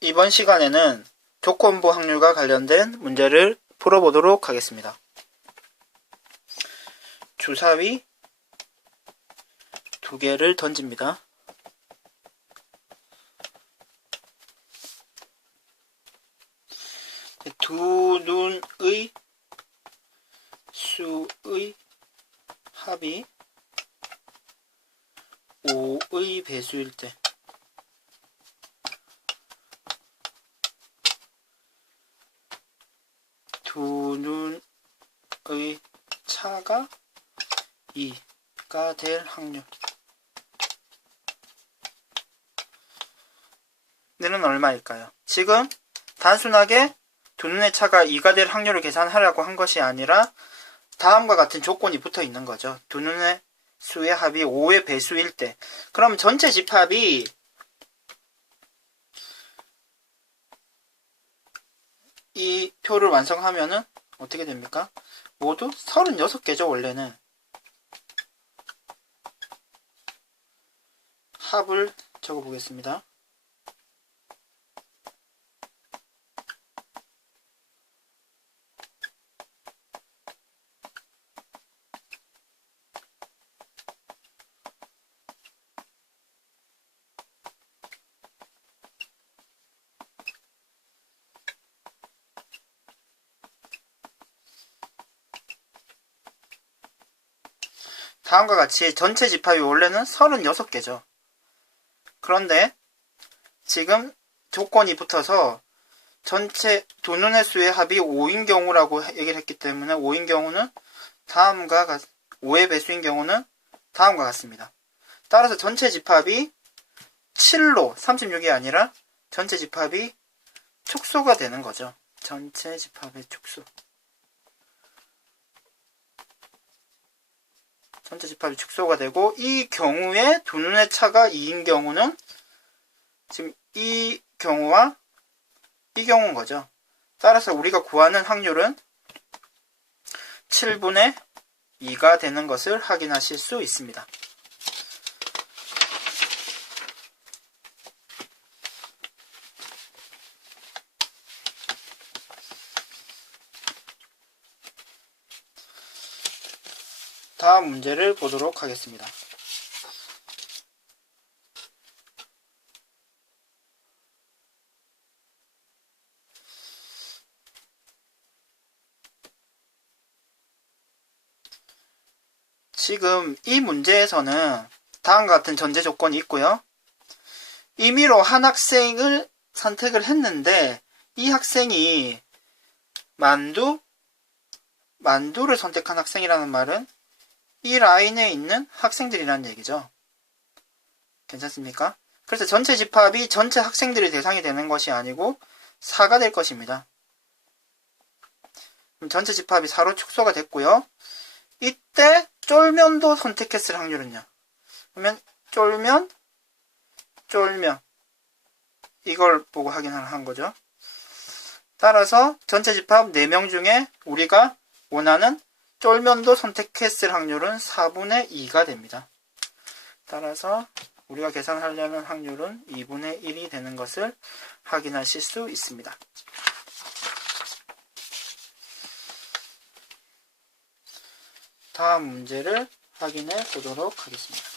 이번 시간에는 조건부 확률과 관련된 문제를 풀어보도록 하겠습니다. 주사위 2개를 던집니다. 두 눈의 수의 합이 5의 배수일 때 두 눈의 차가 2가 될 확률 는 얼마일까요? 지금 단순하게 두 눈의 차가 2가 될 확률을 계산하려고 한 것이 아니라 다음과 같은 조건이 붙어 있는 거죠. 두 눈의 수의 합이 5의 배수일 때, 그럼 전체 집합이 이 표를 완성하면은 어떻게 됩니까? 모두 36개죠. 원래는 합을 적어 보겠습니다. 다음과 같이 전체 집합이 원래는 36개죠. 그런데 지금 조건이 붙어서 전체 두 눈의 수의 합이 5인 경우라고 얘기를 했기 때문에 5인 경우는 다음과 5의 배수인 경우는 다음과 같습니다. 따라서 전체 집합이 7로 36이 아니라 전체 집합이 축소가 되는 거죠. 전체 집합의 축소. 전체 집합이 축소가 되고, 이 경우에 두 눈의 차가 2인 경우는 지금 이 경우와 이 경우인 거죠. 따라서 우리가 구하는 확률은 7분의 2가 되는 것을 확인하실 수 있습니다. 다음 문제를 보도록 하겠습니다. 지금 이 문제에서는 다음과 같은 전제 조건이 있고요. 임의로 한 학생을 선택을 했는데 이 학생이 만두를 선택한 학생이라는 말은 이 라인에 있는 학생들이라는 얘기죠. 괜찮습니까? 그래서 전체 집합이 전체 학생들이 대상이 되는 것이 아니고 4가 될 것입니다. 그럼 전체 집합이 4로 축소가 됐고요. 이때 쫄면도 선택했을 확률은요. 그러면 쫄면 이걸 보고 확인한 거죠. 따라서 전체 집합 4명 중에 우리가 원하는 쫄면도 선택했을 확률은 4분의 2가 됩니다. 따라서 우리가 계산하려는 확률은 2분의 1이 되는 것을 확인하실 수 있습니다. 다음 문제를 확인해 보도록 하겠습니다.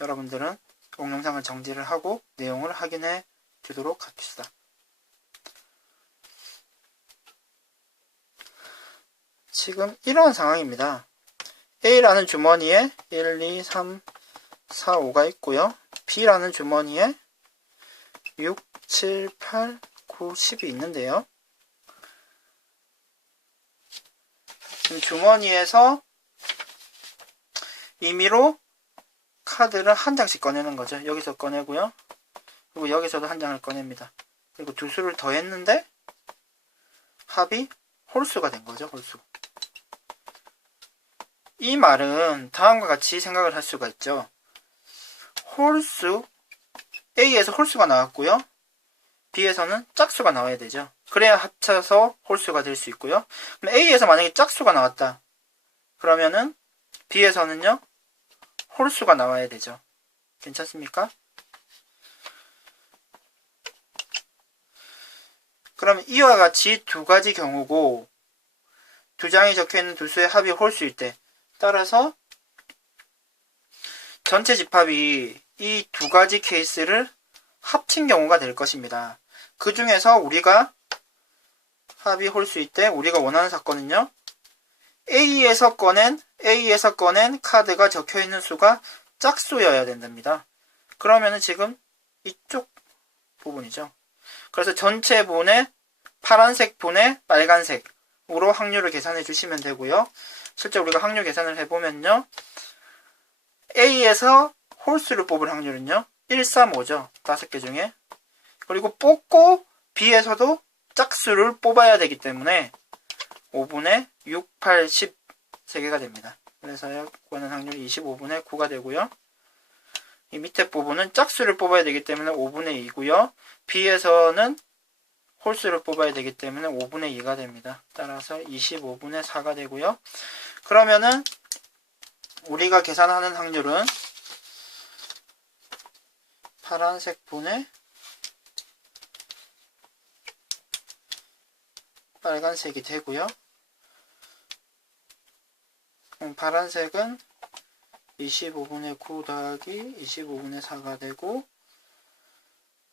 여러분들은 동영상을 정지를 하고 내용을 확인해 주도록 합시다. 지금 이런 상황입니다. A라는 주머니에 1, 2, 3, 4, 5가 있고요. B라는 주머니에 6, 7, 8, 9, 10이 있는데요. 지금 주머니에서 임의로 카드를 한 장씩 꺼내는 거죠. 여기서 꺼내고요. 그리고 여기서도 한 장을 꺼냅니다. 그리고 두 수를 더했는데 합이 홀수가 된 거죠. 홀수. 이 말은 다음과 같이 생각을 할 수가 있죠. 홀수, A에서 홀수가 나왔고요. B에서는 짝수가 나와야 되죠. 그래야 합쳐서 홀수가 될 수 있고요. 그럼 A에서 만약에 짝수가 나왔다. 그러면은 B에서는요, 홀수가 나와야 되죠. 괜찮습니까? 그럼 이와 같이 두 가지 경우고 두 장이 적혀있는 두 수의 합이 홀수일 때 따라서 전체 집합이 이 두 가지 케이스를 합친 경우가 될 것입니다. 그 중에서 우리가 합이 홀수일 때 우리가 원하는 사건은요. A에서 꺼낸 카드가 적혀있는 수가 짝수여야 된답니다. 그러면은 지금 이쪽 부분이죠. 그래서 전체 분의 파란색 분의 빨간색으로 확률을 계산해 주시면 되고요. 실제 우리가 확률 계산을 해보면요. A에서 홀수를 뽑을 확률은요. 1, 3, 5죠. 5개 중에. 그리고 뽑고 B에서도 짝수를 뽑아야 되기 때문에 5분의 6, 8, 10 3개가 됩니다. 그래서 구하는 확률이 25분의 9가 되고요. 이 밑에 부분은 짝수를 뽑아야 되기 때문에 5분의 2고요. B에서는 홀수를 뽑아야 되기 때문에 5분의 2가 됩니다. 따라서 25분의 4가 되고요. 그러면은 우리가 계산하는 확률은 파란색 분의 빨간색이 되고요. 파란색은 25분의 9 더하기 25분의 4가 되고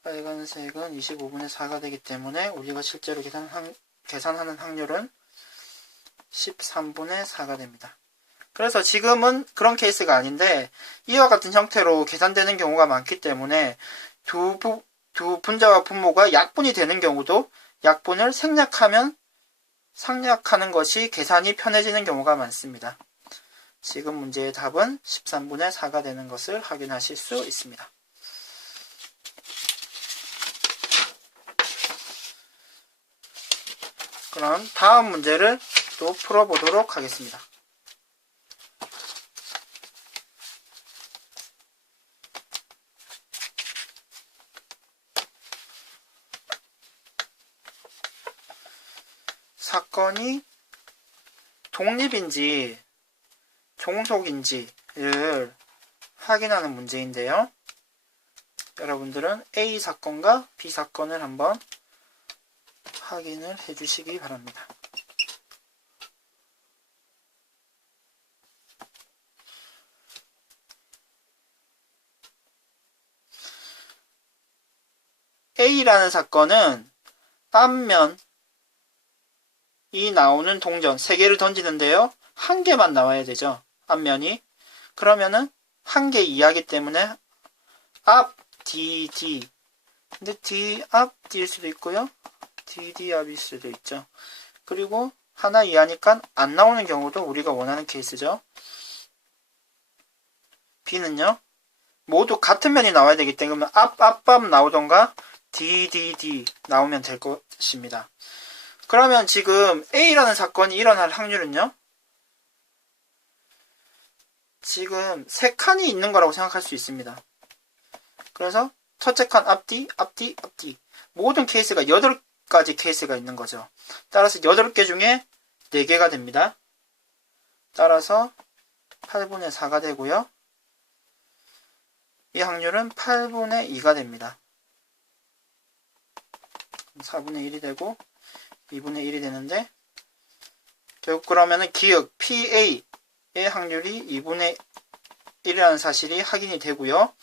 빨간색은 25분의 4가 되기 때문에 우리가 실제로 계산하는 확률은 13분의 4가 됩니다. 그래서 지금은 그런 케이스가 아닌데 이와 같은 형태로 계산되는 경우가 많기 때문에 두 분자와 분모가 약분이 되는 경우도 약분을 생략하는 것이 계산이 편해지는 경우가 많습니다. 지금 문제의 답은 13분의 4가 되는 것을 확인하실 수 있습니다. 그럼 다음 문제를 또 풀어보도록 하겠습니다. 사건이 독립인지 종속인지를 확인하는 문제인데요. 여러분들은 A 사건과 B 사건을 한번 확인을 해주시기 바랍니다. A라는 사건은 앞면이 나오는 동전 3개를 던지는데요. 1개만 나와야 되죠. 앞면이. 그러면은 1개 이하기 때문에 앞, D, D. 근데 D, 앞, D일 수도 있고요. D, D, 앞일 수도 있죠. 그리고 하나 이하니까 안 나오는 경우도 우리가 원하는 케이스죠. B는요. 모두 같은 면이 나와야 되기 때문에 앞, 나오던가 D, D, D 나오면 될 것입니다. 그러면 지금 A라는 사건이 일어날 확률은요. 지금 3칸이 있는 거라고 생각할 수 있습니다. 그래서 첫째 칸 앞뒤, 앞뒤, 앞뒤. 모든 케이스가 8가지 케이스가 있는 거죠. 따라서 8개 중에 4개가 됩니다. 따라서 8분의 4가 되고요. 이 확률은 8분의 2가 됩니다. 4분의 1이 되고 2분의 1이 되는데 결국 그러면은 기억 PA의 확률이 2분의 1이라는 사실이 확인이 되고요.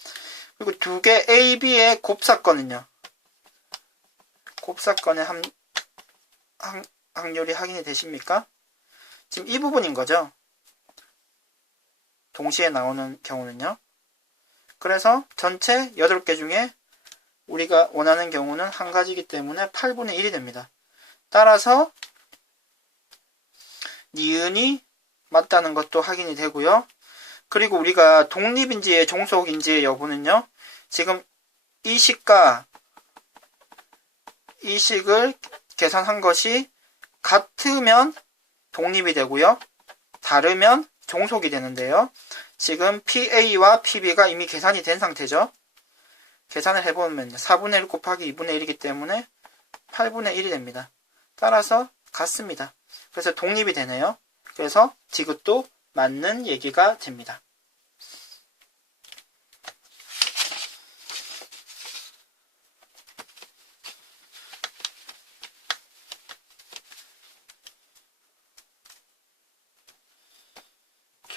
그리고 두 개 A, B의 곱사건은요. 곱사건의 확률이 확인이 되십니까? 지금 이 부분인 거죠. 동시에 나오는 경우는요. 그래서 전체 8개 중에 우리가 원하는 경우는 한 가지이기 때문에 8분의 1이 됩니다. 따라서 니은이 맞다는 것도 확인이 되고요. 그리고 우리가 독립인지의 종속인지의 여부는요. 지금 이 식과 이 식을 계산한 것이 같으면 독립이 되고요. 다르면 종속이 되는데요. 지금 PA와 PB가 이미 계산이 된 상태죠. 계산을 해보면 4분의 1 곱하기 2분의 1이기 때문에 8분의 1이 됩니다. 따라서 같습니다. 그래서 독립이 되네요. 그래서 디귿도 맞는 얘기가 됩니다.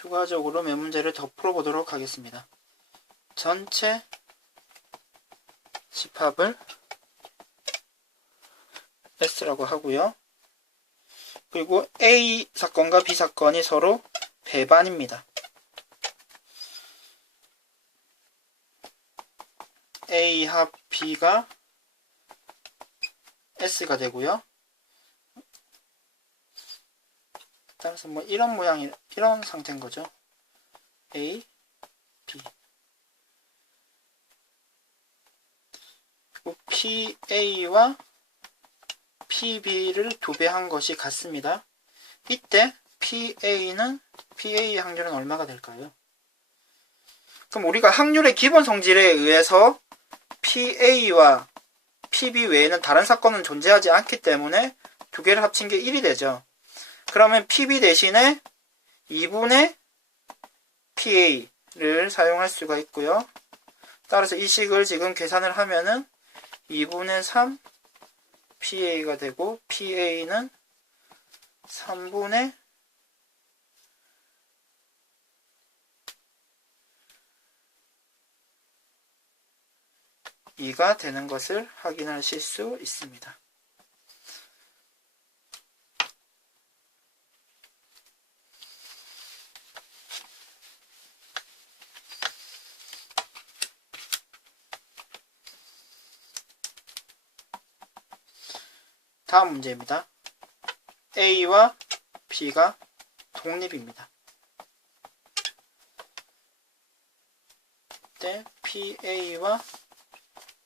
추가적으로 몇 문제를 더 풀어보도록 하겠습니다. 전체 집합을 S라고 하고요. 그리고 A 사건과 B 사건이 서로 배반입니다. A 합 B가 S가 되고요. 따라서 뭐 이런 모양이 이런 상태인 거죠. A, B. 그리고 PA와 PB를 2배 한 것이 같습니다. 이때 PA의 확률은 얼마가 될까요? 그럼 우리가 확률의 기본 성질에 의해서 PA와 PB 외에는 다른 사건은 존재하지 않기 때문에 두 개를 합친 게 1이 되죠. 그러면 PB 대신에 2분의 PA를 사용할 수가 있고요. 따라서 이 식을 지금 계산을 하면은 2분의 3 PA가 되고 PA는 3분의 2가 되는 것을 확인하실 수 있습니다. 다음 문제입니다. A와 B가 독립입니다. 때 PA와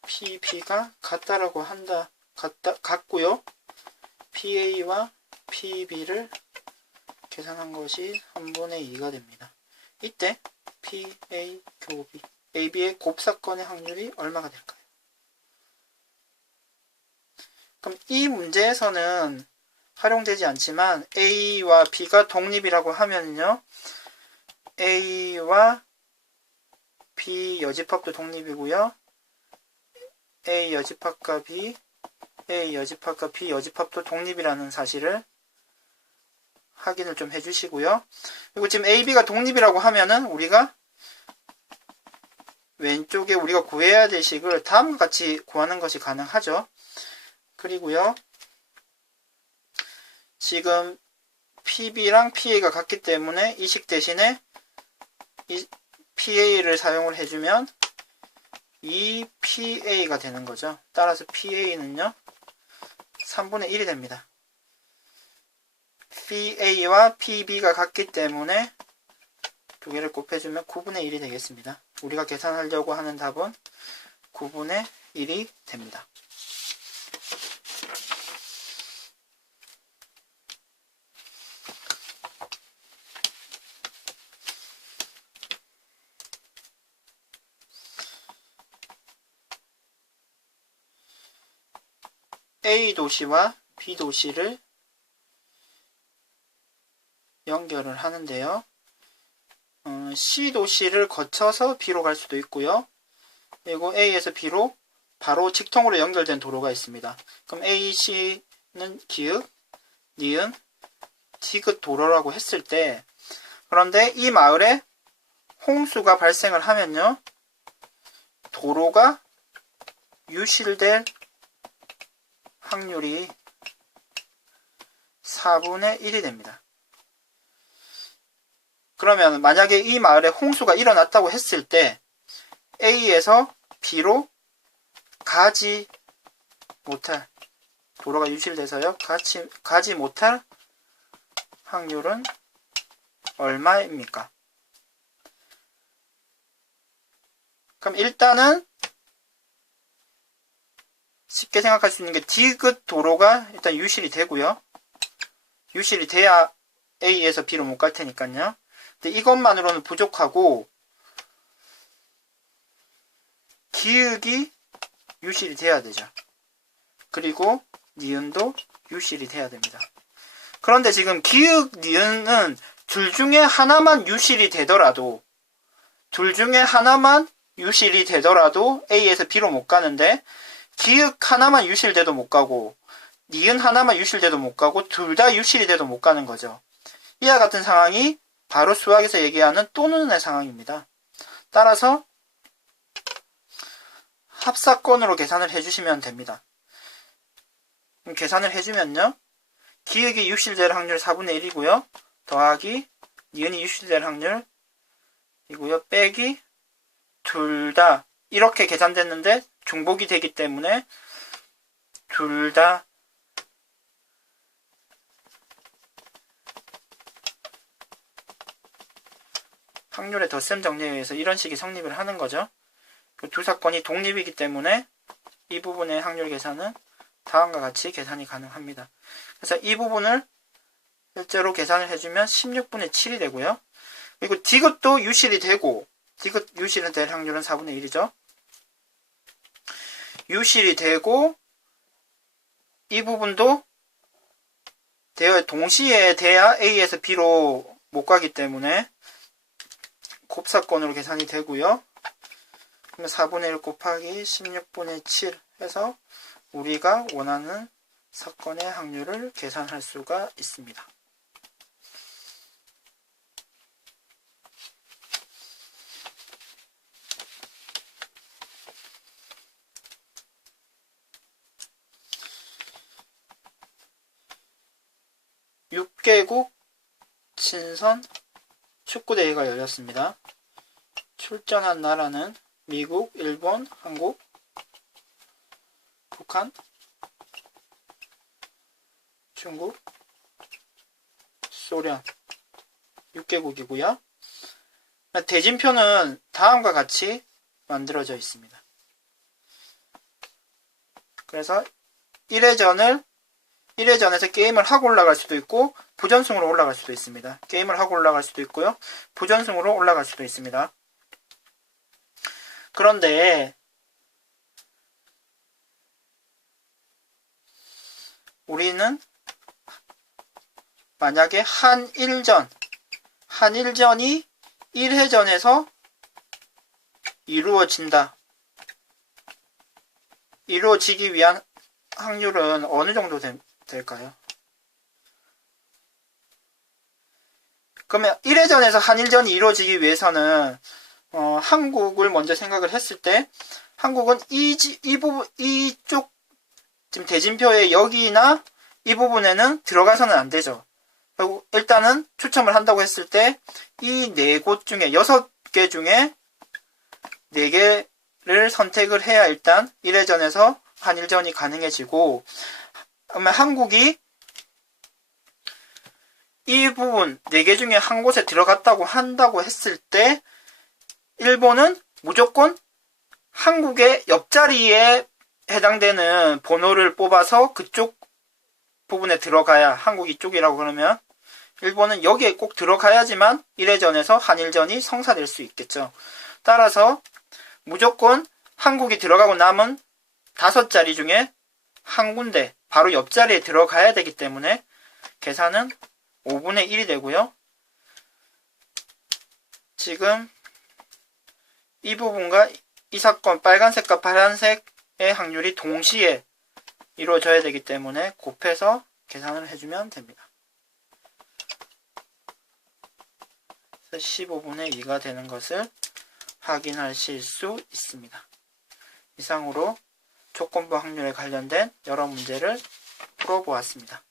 PB가 같다라고 같고요. PA와 PB를 계산한 것이 3분의 2가 됩니다. 이때 PA 교비 AB의 곱사건의 확률이 얼마가 될까요? 그럼 이 문제에서는 활용되지 않지만 A와 B가 독립이라고 하면요. A와 B 여집합도 독립이고요. A 여집합과 B, A 여집합과 B 여집합도 독립이라는 사실을 확인을 좀 해주시고요. 그리고 지금 A, B가 독립이라고 하면은 우리가 왼쪽에 우리가 구해야 될 식을 다음과 같이 구하는 것이 가능하죠. 그리고요. 지금 PB랑 PA가 같기 때문에 이 식 대신에 이 PA를 사용을 해주면 2PA가 되는 거죠. 따라서 PA는요. 3분의 1이 됩니다. PA와 PB가 같기 때문에 두 개를 곱해주면 9분의 1이 되겠습니다. 우리가 계산하려고 하는 답은 9분의 1이 됩니다. A 도시와 B 도시를 연결을 하는데요. C 도시를 거쳐서 B로 갈 수도 있고요. 그리고 A에서 B로 바로 직통으로 연결된 도로가 있습니다. 그럼 A, C는 기읍, 니은, 디귿 도로라고 했을 때 그런데 이 마을에 홍수가 발생을 하면요. 도로가 유실될 확률이 4분의 1이 됩니다. 그러면 만약에 이 마을에 홍수가 일어났다고 했을 때 A에서 B로 가지 못할 도로가 유실돼서요. 가지 못할 확률은 얼마입니까? 그럼 일단은 쉽게 생각할 수 있는 게 디귿 도로가 일단 유실이 되고요. 유실이 돼야 A에서 B로 못 갈 테니까요. 근데 이것만으로는 부족하고 기역이 유실이 돼야 되죠. 그리고 니은도 유실이 돼야 됩니다. 그런데 지금 기역, 니은은 둘 중에 하나만 유실이 되더라도 A에서 B로 못 가는데 기역 하나만 유실돼도 못 가고 니은 하나만 유실돼도 못 가고 둘 다 유실이 돼도 못 가는 거죠. 이와 같은 상황이 바로 수학에서 얘기하는 또는의 상황입니다. 따라서 합사건으로 계산을 해주시면 됩니다. 그럼 계산을 해주면요. 기역이 유실될 확률 4분의 1이고요. 더하기 니은이 유실될 확률이고요. 빼기 둘 다 이렇게 계산됐는데 중복이 되기 때문에 둘 다 확률의 덧셈 정리에 의해서 이런 식이 성립을 하는 거죠. 그 두 사건이 독립이기 때문에 이 부분의 확률 계산은 다음과 같이 계산이 가능합니다. 그래서 이 부분을 실제로 계산을 해주면 16분의 7이 되고요. 그리고 디귿도 유실이 되고, 디귿 유실은 될 확률은 4분의 1이죠. 유실이 되고, 이 부분도 동시에 돼야 A에서 B로 못 가기 때문에 곱사건으로 계산이 되고요. 그러면 4분의 1 곱하기 16분의 7 해서 우리가 원하는 사건의 확률을 계산할 수가 있습니다. (6개국) 친선 축구대회가 열렸습니다. 출전한 나라는 미국, 일본, 한국, 북한, 중국, 소련 6개국이고요. 대진표는 다음과 같이 만들어져 있습니다. 그래서 1회전에서 게임을 하고 올라갈 수도 있고 부전승으로 올라갈 수도 있습니다. 게임을 하고 올라갈 수도 있고요. 부전승으로 올라갈 수도 있습니다. 그런데 우리는 만약에 한일전이 1회전에서 이루어지기 위한 확률은 어느 정도 될까요? 그러면 1회전에서 한일전이 이루어지기 위해서는 한국을 먼저 생각을 했을 때 한국은 이쪽 지금 대진표의 여기나 이 부분에는 들어가서는 안 되죠. 그리고 일단은 추첨을 한다고 했을 때 이 4곳 중에 6개 중에 4개를 선택을 해야 일단 1회전에서 한일전이 가능해지고, 그러면 한국이 이 부분 4개 중에 한 곳에 들어갔다고 한다고 했을 때 일본은 무조건 한국의 옆자리에 해당되는 번호를 뽑아서 그쪽 부분에 들어가야, 한국 이쪽이라고 그러면 일본은 여기에 꼭 들어가야지만 1회전에서 한일전이 성사될 수 있겠죠. 따라서 무조건 한국이 들어가고 남은 5자리 중에 한 군데 바로 옆자리에 들어가야 되기 때문에 계산은 5분의 1이 되고요. 지금 이 부분과 이 사건 빨간색과 파란색의 확률이 동시에 이루어져야 되기 때문에 곱해서 계산을 해주면 됩니다. 15분의 2가 되는 것을 확인하실 수 있습니다. 이상으로 조건부 확률에 관련된 여러 문제를 풀어보았습니다.